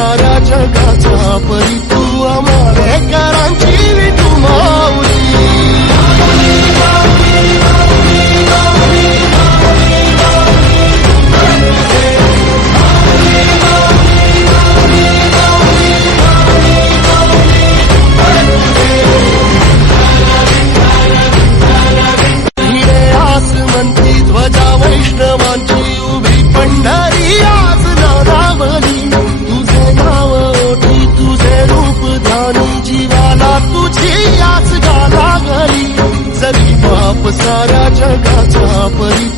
साऱ्या जगाचा परी तू आंबेडकरांची विठू माऊली ध्वजा वैष्णवांची उभी पंढरी आज नारावली तुझे नाव ओठी तुझे रूप ध्यानी जीवाला तुझी आज गाला घरी जरी बाप साऱ्या जगाचा परी